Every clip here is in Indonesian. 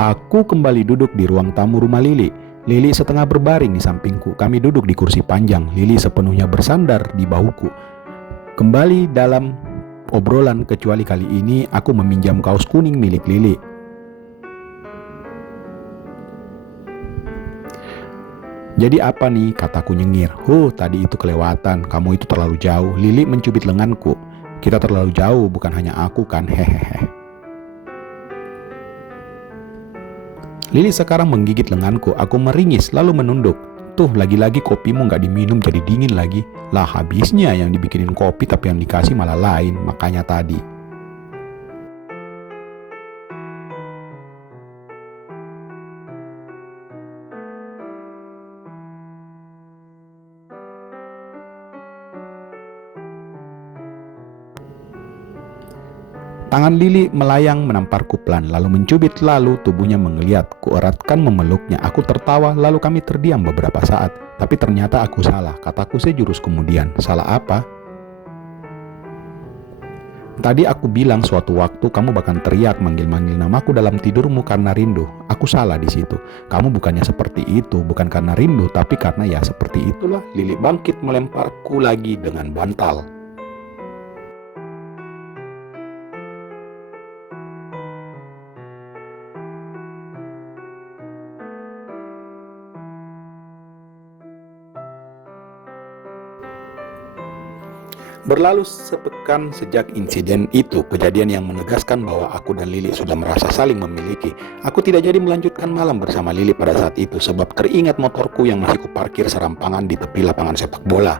Aku kembali duduk di ruang tamu rumah Lili. Lili setengah berbaring di sampingku. Kami duduk di kursi panjang. Lili sepenuhnya bersandar di bahuku. Kembali dalam obrolan, kecuali kali ini aku meminjam kaos kuning milik Lili. Jadi apa nih, kataku nyengir. Tadi itu kelewatan, kamu itu terlalu jauh. Lili mencubit lenganku. Kita terlalu jauh, bukan hanya aku kan, hehehe. Lili sekarang menggigit lenganku. Aku meringis lalu menunduk. Tuh, lagi-lagi kopimu gak diminum jadi dingin lagi. Lah, habisnya yang dibikinin kopi tapi yang dikasih malah lain. Makanya tadi. Tangan Lili melayang menamparku pelan, lalu mencubit, lalu tubuhnya menggeliat. Kueratkan memeluknya. Aku tertawa, lalu kami terdiam beberapa saat. Tapi ternyata aku salah, kataku sejurus kemudian. Salah apa? Tadi aku bilang suatu waktu kamu bahkan teriak manggil-manggil namaku dalam tidurmu karena rindu. Aku salah di situ. Kamu bukannya seperti itu, bukan karena rindu, tapi karena ya seperti itulah. Lili bangkit melemparku lagi dengan bantal. Berlalu sepekan sejak insiden itu, kejadian yang menegaskan bahwa aku dan Lili sudah merasa saling memiliki. Aku tidak jadi melanjutkan malam bersama Lili pada saat itu sebab teringat motorku yang masih kuparkir serampangan di tepi lapangan sepak bola.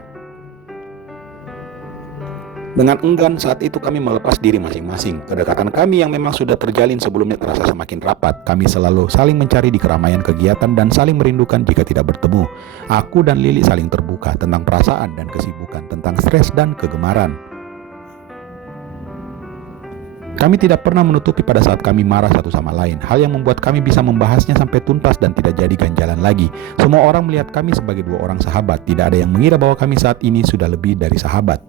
Dengan enggan saat itu kami melepas diri masing-masing. Kedekatan kami yang memang sudah terjalin sebelumnya terasa semakin rapat. Kami selalu saling mencari di keramaian kegiatan dan saling merindukan jika tidak bertemu. Aku dan Lili saling terbuka tentang perasaan dan kesibukan, tentang stres dan kegemaran. Kami tidak pernah menutupi pada saat kami marah satu sama lain, hal yang membuat kami bisa membahasnya sampai tuntas dan tidak jadi ganjalan lagi. Semua orang melihat kami sebagai dua orang sahabat, tidak ada yang mengira bahwa kami saat ini sudah lebih dari sahabat.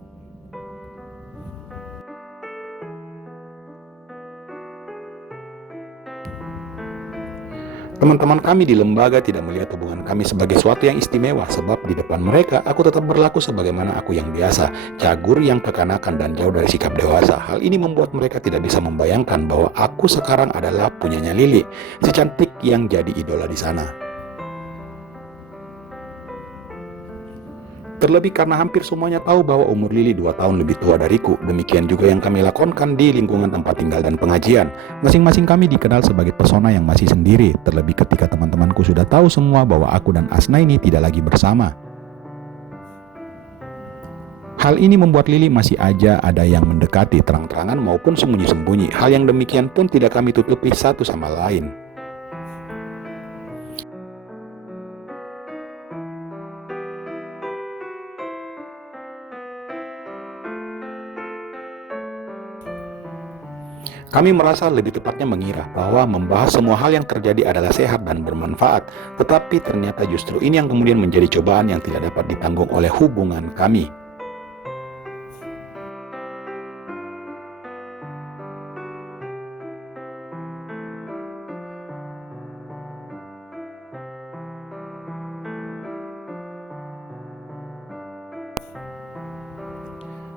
Teman-teman kami di lembaga tidak melihat hubungan kami sebagai sesuatu yang istimewa, sebab di depan mereka aku tetap berlaku sebagaimana aku yang biasa, cagur yang kekanakan dan jauh dari sikap dewasa. Hal ini membuat mereka tidak bisa membayangkan bahwa aku sekarang adalah punyanya Lili, si cantik yang jadi idola di sana. Terlebih karena hampir semuanya tahu bahwa umur Lili 2 tahun lebih tua dariku. Demikian juga yang kami lakonkan di lingkungan tempat tinggal dan pengajian. Masing-masing kami dikenal sebagai pesona yang masih sendiri. Terlebih ketika teman-temanku sudah tahu semua bahwa aku dan Asna ini tidak lagi bersama. Hal ini membuat Lili masih aja ada yang mendekati terang-terangan maupun sembunyi-sembunyi. Hal yang demikian pun tidak kami tutupi satu sama lain. Kami merasa lebih tepatnya mengira bahwa membahas semua hal yang terjadi adalah sehat dan bermanfaat, tetapi ternyata justru ini yang kemudian menjadi cobaan yang tidak dapat ditanggung oleh hubungan kami.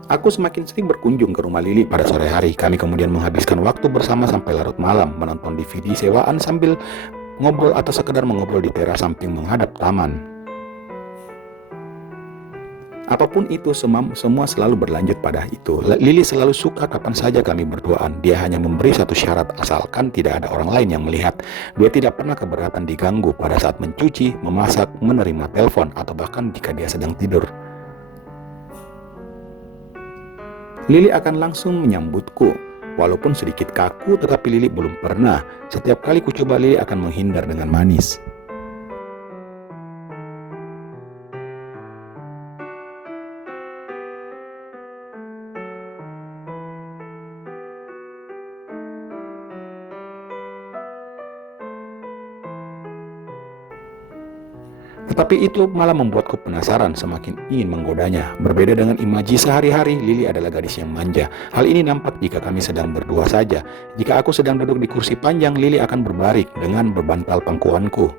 Aku semakin sering berkunjung ke rumah Lili pada sore hari. Kami kemudian menghabiskan waktu bersama sampai larut malam, menonton DVD sewaan sambil ngobrol atau sekedar mengobrol di teras samping menghadap taman. Apapun itu, semua selalu berlanjut pada itu. Lili selalu suka kapan saja kami berduaan. Dia hanya memberi satu syarat, asalkan tidak ada orang lain yang melihat. Dia tidak pernah keberatan diganggu pada saat mencuci, memasak, menerima telepon, atau bahkan jika dia sedang tidur. Lili akan langsung menyambutku. Walaupun sedikit kaku, tetapi Lili belum pernah. Setiap kali ku coba, Lili akan menghindar dengan manis. Tetapi itu malah membuatku penasaran, semakin ingin menggodanya. Berbeda dengan imaji sehari-hari, Lily adalah gadis yang manja. Hal ini nampak jika kami sedang berdua saja. Jika aku sedang duduk di kursi panjang, Lily akan berbaring dengan berbantal pangkuanku.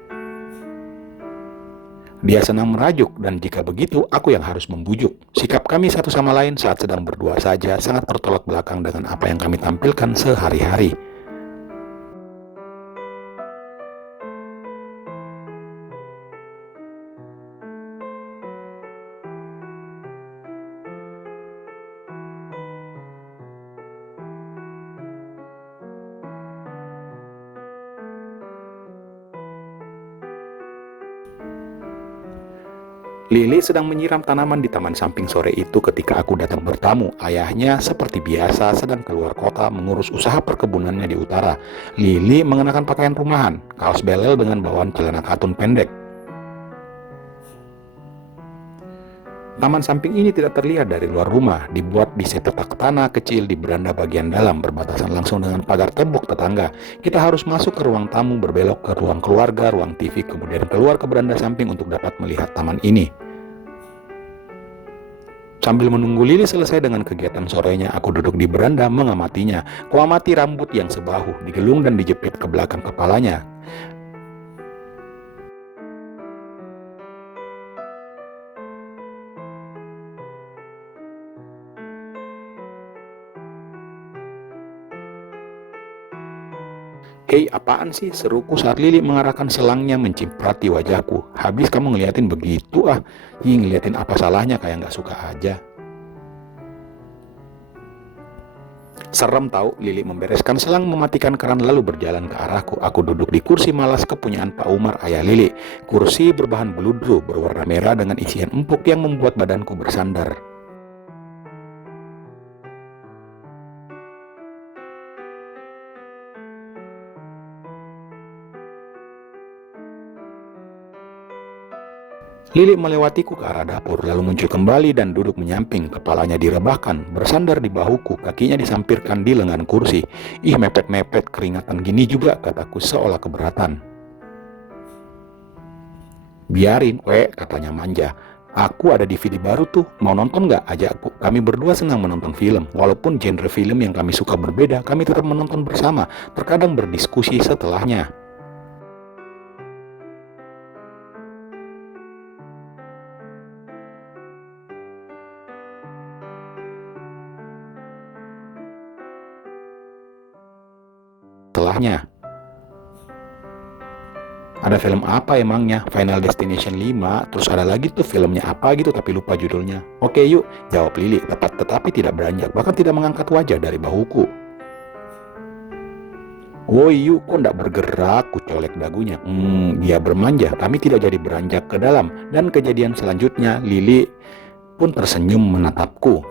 Dia senang merajuk, dan jika begitu, aku yang harus membujuk. Sikap kami satu sama lain saat sedang berdua saja sangat bertolak belakang dengan apa yang kami tampilkan sehari-hari. Lily sedang menyiram tanaman di taman samping sore itu ketika aku datang bertamu. Ayahnya seperti biasa sedang keluar kota mengurus usaha perkebunannya di utara. Lily mengenakan pakaian rumahan, kaos belel dengan bawaan celana katun pendek. Taman samping ini tidak terlihat dari luar rumah, dibuat di sepetak tanah kecil di beranda bagian dalam, berbatasan langsung dengan pagar tembok tetangga. Kita harus masuk ke ruang tamu, berbelok ke ruang keluarga, ruang TV, kemudian keluar ke beranda samping untuk dapat melihat taman ini. Sambil menunggu Lily selesai dengan kegiatan sorenya, aku duduk di beranda mengamatinya. Kuamati rambut yang sebahu, digelung dan dijepit ke belakang kepalanya. "Hei, apaan sih?" seruku saat Lily mengarahkan selangnya menciprati wajahku. "Habis kamu ngeliatin begitu ah." Ngeliatin apa salahnya, kayak gak suka aja. Serem tahu. Lily membereskan selang, mematikan keran lalu berjalan ke arahku. Aku duduk di kursi malas kepunyaan Pak Umar, ayah Lily. Kursi berbahan beludru berwarna merah dengan isian empuk yang membuat badanku bersandar. Lily melewatiku ke arah dapur, lalu muncul kembali dan duduk menyamping. Kepalanya direbahkan, bersandar di bahuku, kakinya disampirkan di lengan kursi. "Ih, mepet-mepet, keringatan gini juga," kataku seolah keberatan. "Biarin, katanya manja. "Aku ada DVD baru tuh, mau nonton nggak?" ajakku. Kami berdua senang menonton film. Walaupun genre film yang kami suka berbeda, kami tetap menonton bersama, terkadang berdiskusi setelahnya. Ada film apa emangnya? Final Destination 5, terus ada lagi tuh filmnya apa gitu tapi lupa judulnya. "Oke yuk," jawab Lily, tetapi tidak beranjak, bahkan tidak mengangkat wajah dari bahuku. "Woi yuk, kok ndak bergerak?" ku colek dagunya. Dia bermanja. Kami tidak jadi beranjak ke dalam, dan kejadian selanjutnya Lily pun tersenyum menatapku.